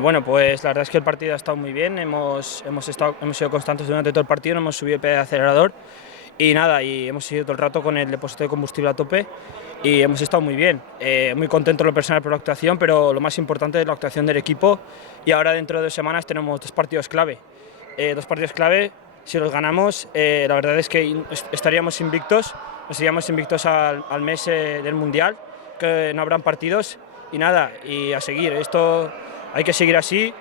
Bueno, pues la verdad es que el partido ha estado muy bien, hemos sido constantes durante todo el partido, no hemos subido el pie de acelerador y nada, y hemos seguido todo el rato con el depósito de combustible a tope y hemos estado muy bien. Muy contento lo personal por la actuación, pero lo más importante es la actuación del equipo y ahora dentro de 2 semanas tenemos dos partidos clave. Si los ganamos, la verdad es que estaríamos invictos, nos iríamos invictos al mes del Mundial, que no habrán partidos y nada, y a seguir. Esto hay que seguir así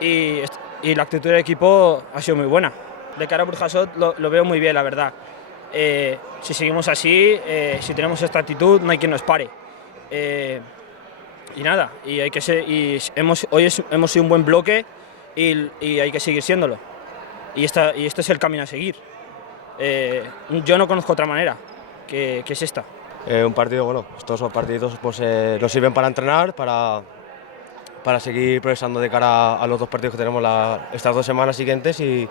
y la actitud del equipo ha sido muy buena. De cara a Burjasot lo veo muy bien, la verdad. Si seguimos así, si tenemos esta actitud, no hay quien nos pare. Y nada, y hay que ser, hoy hemos sido un buen bloque y hay que seguir siéndolo. Y este es el camino a seguir. Yo no conozco otra manera que es esta. Un partido, bueno, estos son partidos pues, nos sirven para entrenar, para seguir progresando de cara a los dos partidos que tenemos estas 2 semanas siguientes y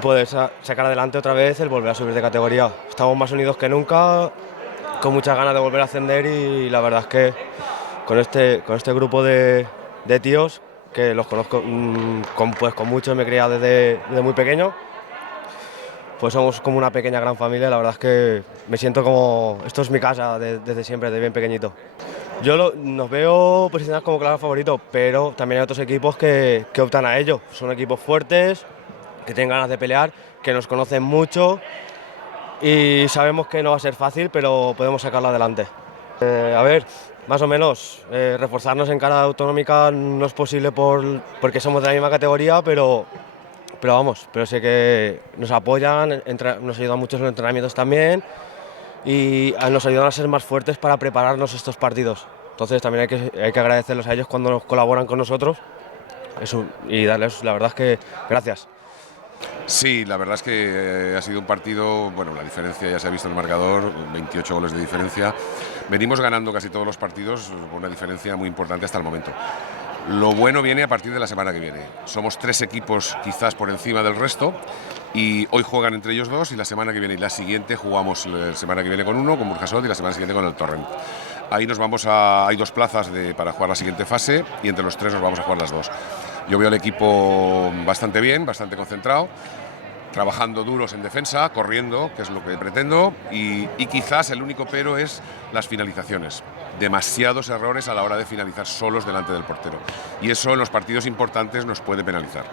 poder sacar adelante otra vez el volver a subir de categoría. Estamos más unidos que nunca, con muchas ganas de volver a ascender y la verdad es que con este grupo de tíos, que los conozco con muchos, me he criado desde muy pequeño, pues somos como una pequeña gran familia. La verdad es que me siento como, esto es mi casa desde siempre, desde bien pequeñito. Nos veo posicionados como claro favorito, pero también hay otros equipos que optan a ello. Son equipos fuertes, que tienen ganas de pelear, que nos conocen mucho y sabemos que no va a ser fácil, pero podemos sacarlo adelante. A ver, más o menos, reforzarnos en cara autonómica no es posible porque somos de la misma categoría, pero sé que nos apoyan, nos ayudan mucho en los entrenamientos también y nos ayudan a ser más fuertes para prepararnos estos partidos. Entonces también hay que agradecerles a ellos cuando nos colaboran con nosotros y darles, la verdad es que gracias. Sí, la verdad es que ha sido un partido, bueno, la diferencia ya se ha visto en el marcador, 28 goles de diferencia. Venimos ganando casi todos los partidos con una diferencia muy importante hasta el momento. Lo bueno viene a partir de la semana que viene. Somos 3 equipos quizás por encima del resto y hoy juegan entre ellos 2 y la semana que viene y la siguiente jugamos la semana que viene con uno, con Burjasot, y la semana siguiente con el Torrent. Ahí hay 2 plazas para jugar la siguiente fase y entre los 3 nos vamos a jugar las 2. Yo veo al equipo bastante bien, bastante concentrado, trabajando duros en defensa, corriendo, que es lo que pretendo, y quizás el único pero es las finalizaciones. Demasiados errores a la hora de finalizar solos delante del portero. Y eso en los partidos importantes nos puede penalizar.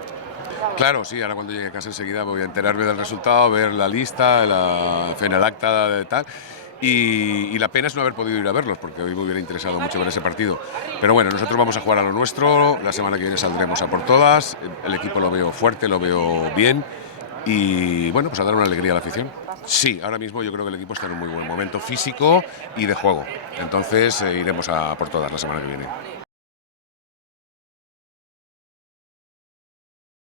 Claro, sí, ahora cuando llegue a casa enseguida voy a enterarme del resultado, ver la lista, el acta de tal. Y la pena es no haber podido ir a verlos, porque hoy me hubiera interesado mucho ver ese partido. Pero bueno, nosotros vamos a jugar a lo nuestro, la semana que viene saldremos a por todas, el equipo lo veo fuerte, lo veo bien y bueno, pues a dar una alegría a la afición. Sí, ahora mismo yo creo que el equipo está en un muy buen momento físico y de juego, entonces iremos a por todas la semana que viene.